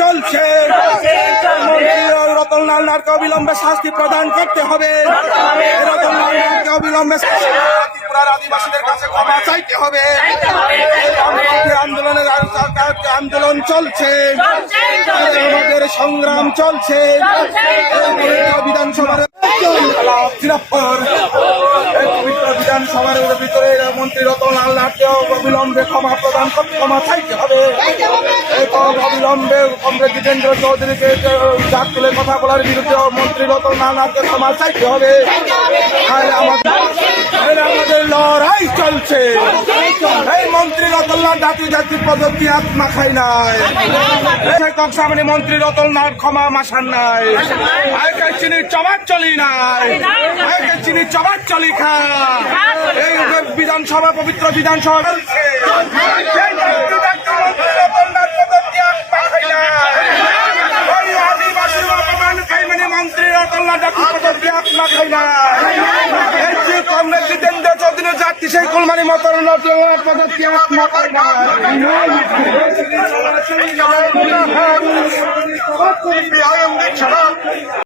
চলছে। রতনলাল নারকে অবিলম্বে শাস্তি প্রদান করতে হবে। রতনলাল নারকে অবিলম্বে কাছে ক্ষমা হবে। আন্দোলনের আন্দোলন চলছে। সংগ্রাম চলছে। বিধানসভার বিধানসভার ভিতরে মন্ত্রী রতনলাল নাথকে অবিলম্বে ক্ষমা প্রদান ক্ষমা চাইতে হবে। অবিলম্বে কংগ্রেস জিতেন্দ্র চৌধুরীকে জাত তুলে কথা বলার বিরুদ্ধে মন্ত্রী রতনলাল নাথকে ক্ষমা চাইতে হবে। আমাদের লড়াই চলছে। এই মন্ত্রী রতনলাল জাতি জাতি পদ্ধতি আত্মা খাই নাই। কক্সামনি মন্ত্রী রতনলাল ক্ষমা মাসান নাই। আজকাল চিনি চবাক চলি নাই। আজকাল চিনি চবাক চলি খা এই বিধানসভা, পবিত্র বিধানসভা মানে মন্ত্রী রতনলাল জাতি পদ্ধতি আত্মা খাই নাই এই যে কংগ্রেস জিতেন্দ্র চৌধুরী জাতি সেই কুলমানি মতন পদ্ধতি আত্মা খাই নাই